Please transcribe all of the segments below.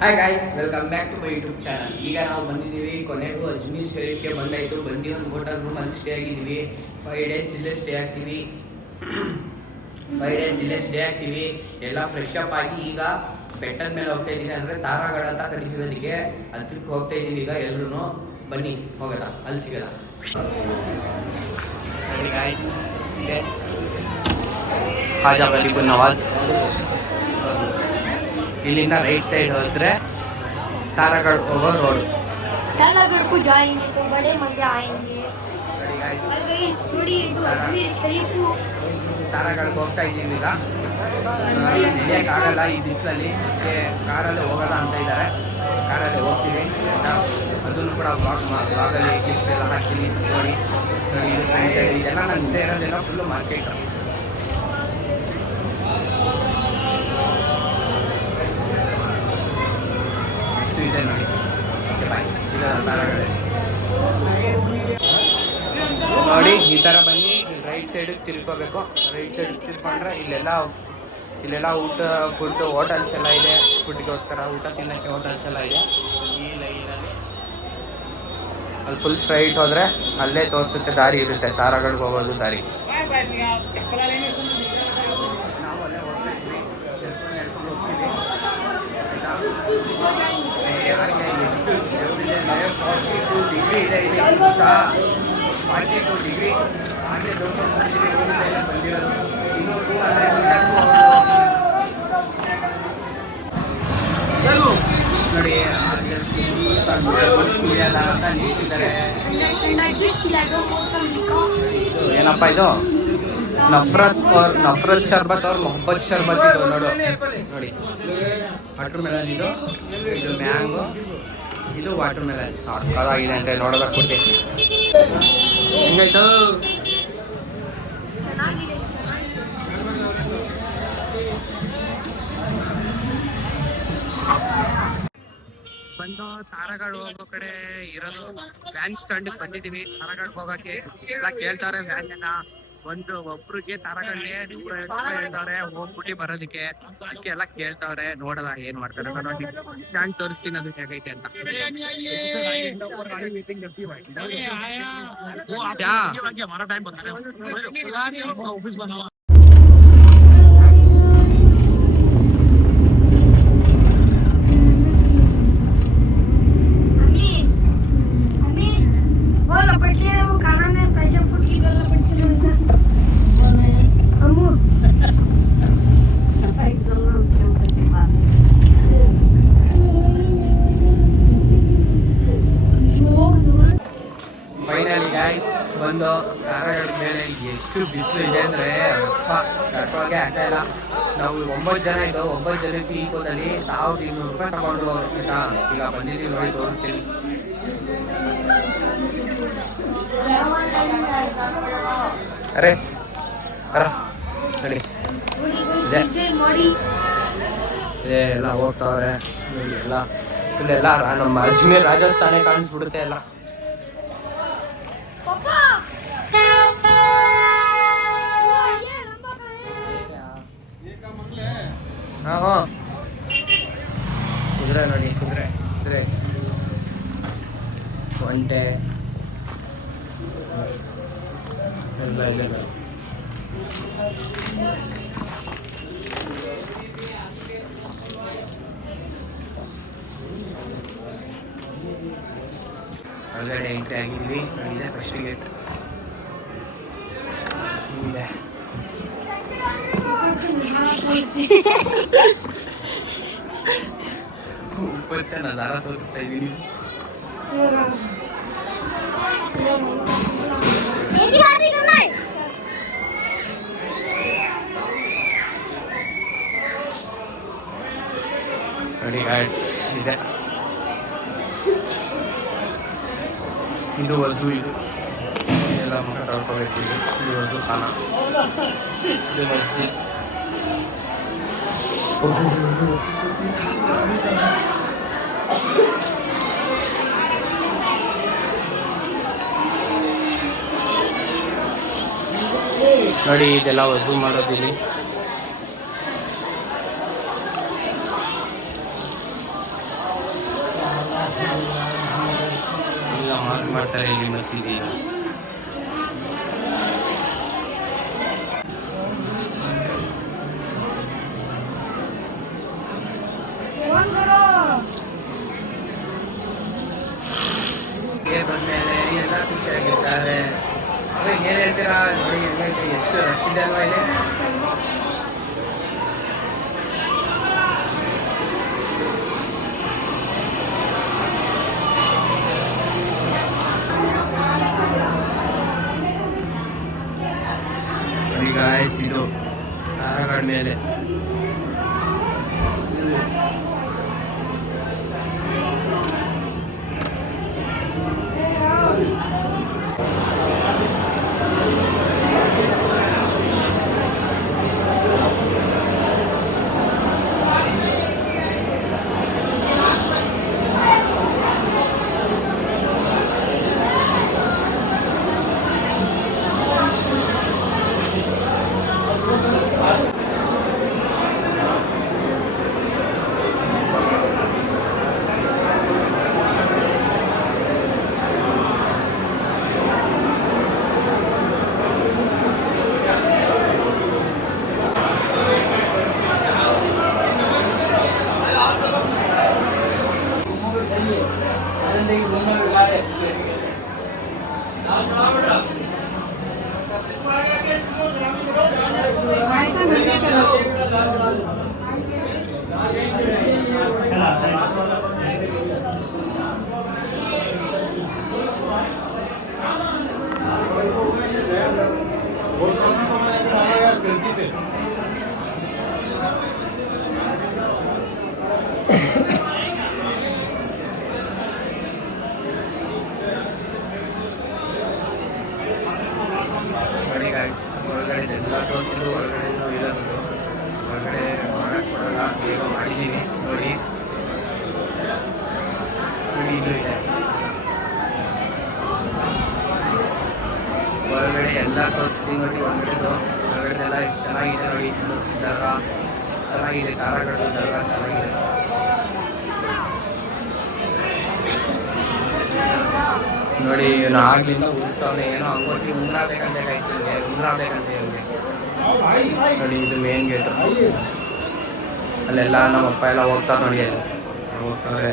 Hi guys, welcome back to my YouTube channel. ಈಗ ನಾವು ಬಂದಿದ್ದೀವಿ ಕೊನೆಗೂ ಅಜ್ಮೀರ್ ಶರೀಫ್ಗೆ ಬಂದಾಯಿತು. ಬಂದು ಒಂದು ಹೋಟೆಲ್ ರೂಮಲ್ಲಿ ಸ್ಟೇ ಆಗಿದ್ದೀವಿ. 5 ಡೇಸ್ ಇಲ್ಲೇ ಸ್ಟೇ ಆಗ್ತೀವಿ. 5 ಡೇಸ್ ಇಲ್ಲೇ ಸ್ಟೇ ಆಗ್ತೀವಿ. ಎಲ್ಲ ಫ್ರೆಶ್ ಅಪ್ ಆಗಿ ಈಗ ಬೆಟ್ಟದ ಮೇಲೆ ಹೋಗ್ತಾ ಇದ್ದೀವಿ. ಅಂದರೆ ತಾರಾಗಢ ಅಂತ ಕರಿತೀವಿ ಅದಕ್ಕೆ. ಅದಕ್ಕೆ ಹೋಗ್ತಾ ಇದ್ದೀವಿ ಈಗ ಎಲ್ಲರೂ. ಬನ್ನಿ ಹೋಗೋಣ, ಅಲ್ಲಿ ಸಿಗೋಣ. ಖಾಜಾ ವಲಿ ನವಾಜ್. इलिंदा राइट साइड होದ್ರೆ तारागढ़ होगो रोड. तारागढ़ को जाएंगे तो बड़े मजे आएंगे. ನೋಡಿ ಇದು ಅಜ್ಮೀರ್ ಶರೀಫ್. तारागढ़ ಹೋಗ್ತಾ ಇದ್ದೀವಿ ಈಗ. ನಡೆಯಕ್ಕಾಗಲ್ಲ ಈ ಬಿಸಿಲಲ್ಲಿ, ಕಾರಲ್ಲಿ ಹೋಗೋದ ಅಂತ ಇದ್ದಾರೆ. ಕಾರಲ್ಲಿ ಹೋಗ್ತೀವಿ. ಅದನ್ನು ಕೂಡ ಬ್ಲಾಗಲ್ಲಿ ಕ್ಲಿಪ್ಸ್ ಎಲ್ಲ ಹಾಕ್ತೀನಿ ನೋಡಿ. ಇದು ಫ್ರೆಂಡ್ಸ್ ಇದೆಲ್ಲ ನನ್ನ ಹಿಂದೆ ಇರೋದೆಲ್ಲ ಫುಲ್ಲು ಮಾರ್ಕೆಟ್. ಇದೆ ನೋಡಿ. Okay bye. ನೋಡಿ ಈ ಥರ ಬನ್ನಿ, ರೈಟ್ ಸೈಡಿಗೆ ತಿರ್ಕೋಬೇಕು. ರೈಟ್ ಸೈಡಿಗೆ ತಿರ್ಕೊಂಡ್ರೆ ಇಲ್ಲೆಲ್ಲ ಊಟ ಫುಡ್ ಹೋಟೆಲ್ಸ್ ಎಲ್ಲ ಇದೆ. ಫುಡ್ಗೋಸ್ಕರ ಊಟ ತಿನ್ನೋಕ್ಕೆ ಹೋಟೆಲ್ಸ್ ಎಲ್ಲ ಇದೆ ಈ ಲೈನಲ್ಲಿ. ಅಲ್ಲಿ ಫುಲ್ ಸ್ಟ್ರೈಟ್ ಹೋದರೆ ಅಲ್ಲೇ ತೋರಿಸುತ್ತೆ, ದಾರಿ ಇರುತ್ತೆ ತಾರಾಗಢ್ಗೆ ಹೋಗೋದು ದಾರಿ. ನಾವು ಅಲ್ಲೇ ಹೋಗ್ತಿದ್ವಿ, ಹೇಳ್ಕೊಂಡು ಹೋಗ್ತೀವಿ. ಎಷ್ಟು 42 ಡಿಗ್ರಿ ಇದೆ ಇಲ್ಲಿ. 42 ಡಿಗ್ರಿ ಹಾಗೆ ಬಂದಿರೋದು. ಇನ್ನೂ 200 ನೋಡಿ ಅಂತ ನಿಂತಿದ್ದಾರೆ. ಏನಪ್ಪ ಇದು? ನಫರತ್ ಶರ್ಬತ್ ಅವ್ರ ಮೊಹಬ್ಬತ್ ಶರ್ಬತ್ ಇದು ನೋಡಿ. ವಾಟರ್ ಮೆಲನ್ ಇದು ಮ್ಯಾಂಗೋ, ಇದು ವಾಟರ್ ಮೆಲನ್. ಸಾಕಾಗಿದೆ ಅಂತ ನೋಡೋದಕ್ಕೆ ಕೊಟ್ಟು ಹೆಂಗಾಯ್ತು? ಬಂದು ತಾರಾಗಢ್ ಹೋಗೋ ಕಡೆ ಇರೋದು ವ್ಯಾನ್ ಸ್ಟ್ಯಾಂಡ್ ಬಂದಿದ್ದೀವಿ. ತಾರಾಗಢ್ ಹೋಗೋಕ್ಕೆ ಎಲ್ಲ ಕೇಳ್ತಾರೆ ವ್ಯಾನ್ ಜನ. ಒಬ್ರಿಗೆ ತಾರಾಗಢ್ಗೆ 150 ರೂಪಾಯಿ ಹೇಳ್ತಾವ್ರೆ ಹೋಗ್ಬಿಟ್ಟು ಬರೋದಕ್ಕೆ. ಅದಕ್ಕೆ ಎಲ್ಲ ಕೇಳ್ತಾವ್ರೆ. ನೋಡಲ್ಲ ಏನ್ ಮಾಡ್ತಾರೆ. ಸ್ಟ್ಯಾಂಡ್ ತೋರಿಸ್ತೀನಿ ಅದು ಹೇಗೈತೆ ಅಂತ. ಫೈನಲಿ ಗಾಯ್ಸ್ ಬಂದು ತಾರಾಗಢ್ ಮೇಲೆ ಎಷ್ಟು ಬಿಸಿಲು ಇದೆ ಅಂದರೆ ಕಟ್ಟಾಗೆ ಆಗ್ತಾ ಇಲ್ಲ. ನಾವು 9 ಜನ ಇದ್ದೋ, 9 ಜನಕ್ಕೆ ಈಕೋದಲ್ಲಿ 1200 ರೂಪಾಯಿ ತಗೊಂಡು ಆಯ್ತಾ. ಈಗ ಬಂದಿದ್ದೀವಿ ನೋಡಿ, ತೋರಿಸ್ತೀನಿ. ಅರೆ ನೋಡಿ ಇದೆ ಎಲ್ಲ ಹೋಗ್ತಾವ್ರೆ. ಇಲ್ಲೆಲ್ಲ ನಮ್ಮ ಅಜ್ಮೀರ್ ರಾಜಸ್ಥಾನೇ ಕಾಣಿಸ್ಬಿಡುತ್ತೆ ಎಲ್ಲ. ಹಾಂ ಕುದುರೆ ನೋಡಿ, ಕುದುರೆ ಒಂಟೆ ಎಲ್ಲ ಇದೆ. ಒಳಗಡೆ ಎಂಟ್ರಿ ಆಗಿದ್ವಿ. ಇದೆ ಫಸ್ಟ್ ಗೇಟ್ ಇದೆ. ऊपर नजारा तोरिಸ್ತಾ ಇದ್ದೀನಿ. ನೋಡಿ ಗಾಯ್ಸ್, ಇದೆ ಇದು ವಜು. ಇದು ಎಲ್ಲ ಮುಖ ತೊಳ್ಕೋಬೇಕು. ಇದು ವಜು ಖಾನ, ಇದು ಮಸ್ಜಿದ್. ನೋಡಿ ಇದೆಲ್ಲ ವಜು ಮಾಡೋದಿಲ್ಲಿ. ಈಗ ಮಾಡ್ತಾರೆ ಇಲ್ಲಿ ಮಸೀದಿ. ಬಂದ್ಮೇಲೆ ಎಲ್ಲ ಖುಷಿಯಾಗಿರ್ತಾರೆ. ಏನ್ ಹೇಳ್ತೀರಾ ನೋಡಿ, ಹೆಂಗೈತೆ, ಎಷ್ಟು ರಶ್ ಇದೆ ಅಲ್ವಾ ಇಲ್ಲಿ. ನೋಡಿ ಗಾಯ್ಸ್, ಇದು ತಾರಾಗಢ ಮೇಲೆ ಹೊರಗಡೆ ಎಲ್ಲ ತೋರಿಸಿದ್ರು, ಹೊರಗಡೆ ಇರೋದು ಹೊರಗಡೆ ಮಾಡಕ್ಕೆ ಕೊಡಲ್ಲ, ಬೇಗ ಮಾಡಿದ್ದೀವಿ ನೋಡಿ. ಇದು ಇದೆ ಹೊರಗಡೆ ಎಲ್ಲ ತೋರಿಸ್ತೀವಿ ನೋಡಿ. ಹೊರಗಡೆದೆಲ್ಲ ಎಷ್ಟು ಚೆನ್ನಾಗಿದೆ ನೋಡಿ. ದರ್ಗಾ ಚೆನ್ನಾಗಿದೆ, ತಾರಾಗಢದ ದರ್ಗಾ ಚೆನ್ನಾಗಿದೆ. ನೋಡಿ ಇವನು ಆಗ್ಲಿಂದ ಹುಡುಕ್ತವನೆ, ಏನೋ ಅಂಗೋಟಿ ಉಂಗ್ರ ಬೇಕಂತ ಕಾಯ್ತಿದ್ದೆ, ಉಂಗ್ರ ಬೇಕಂತ ಹೇಳಿ. ನೋಡಿ ಇದು ಮೇನ್ ಗೇಟ್, ಅಲ್ಲೆಲ್ಲ ನಮ್ಮಪ್ಪ ಎಲ್ಲ ಹೋಗ್ತಾರೆ ನೋಡಿ, ಅಲ್ಲಿ ಹೋಗ್ತಾರೆ.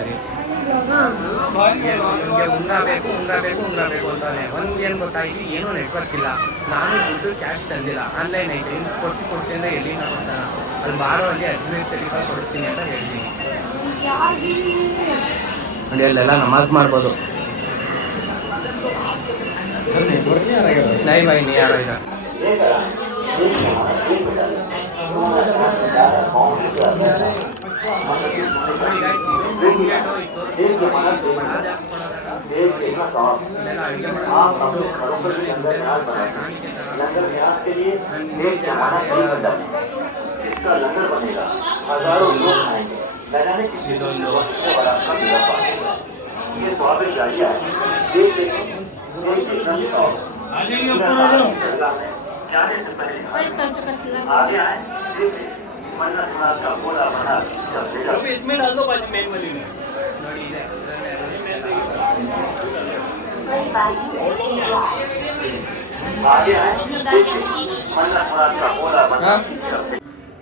ನಿಮಗೆ ಉಂಗ್ರ ಬೇಕು ಅಂತಾನೆ. ಏನು ಗೊತ್ತಾಯ್ತು, ಏನೂ ನೆಟ್ವರ್ಕ್ ಇಲ್ಲ. ನಾನು ದುಡ್ಡು ಕ್ಯಾಶ್ ತಂದಿಲ್ಲ, ಆನ್ಲೈನ್ ಐತೆ, ಇನ್ನು ಕೊಡ್ತೀನಿ ಅಂದರೆ ಎಲ್ಲಿ ಕೊಡ್ತಾನ. ಅಲ್ಲಿ ಬಾರೋ, ಅಲ್ಲಿ ಅಜ್ಮೀರ್ ಶರೀಫ್ ಕೊಡಿಸ್ತೀನಿ ಅಂತ ಹೇಳ್ತೀನಿ ನೋಡಿ. ಅಲ್ಲೆಲ್ಲ ನಮಾಜ್ ಮಾಡ್ಬೋದು. नहीं भाई, नहीं आ रहा इधर. इसमें डाल दो मेन वाली में।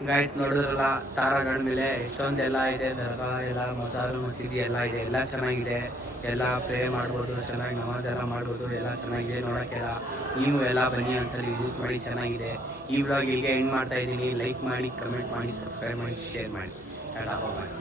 ಗೈಸ್ ನೋಡಿದ್ರಲ್ಲ, ತಾರಾಗಢ ಮೇಲೆ ಎಷ್ಟೊಂದೆಲ್ಲ ಇದೆ, ದರ್ಗಾ ಎಲ್ಲ, ಮಜಾರು ಮಸೀದಿ ಎಲ್ಲ ಇದೆ, ಎಲ್ಲ ಚೆನ್ನಾಗಿದೆ. ಎಲ್ಲ ಪ್ರೇ ಮಾಡ್ಬೋದು, ಚೆನ್ನಾಗಿ ನಮಾಜ್ ಎಲ್ಲ ಮಾಡ್ಬೋದು, ಎಲ್ಲ ಚೆನ್ನಾಗಿದೆ ನೋಡೋಕ್ಕೆಲ್ಲ. ನೀವು ಎಲ್ಲ ಬನ್ನಿ, ಒಂದ್ಸಲಿ ಯೂಸ್ ಮಾಡಿ, ಚೆನ್ನಾಗಿದೆ. ಈ ವ್ಲಾಗ್ ಇಲ್ಲಿಗೆ ಎಂಡ್ ಮಾಡ್ತಾ ಇದ್ದೀನಿ. ಲೈಕ್ ಮಾಡಿ, ಕಮೆಂಟ್ ಮಾಡಿ, ಸಬ್ಸ್ಕ್ರೈಬ್ ಮಾಡಿ, ಶೇರ್ ಮಾಡಿ. ಎಲ್ಲ ಬಾಯ್.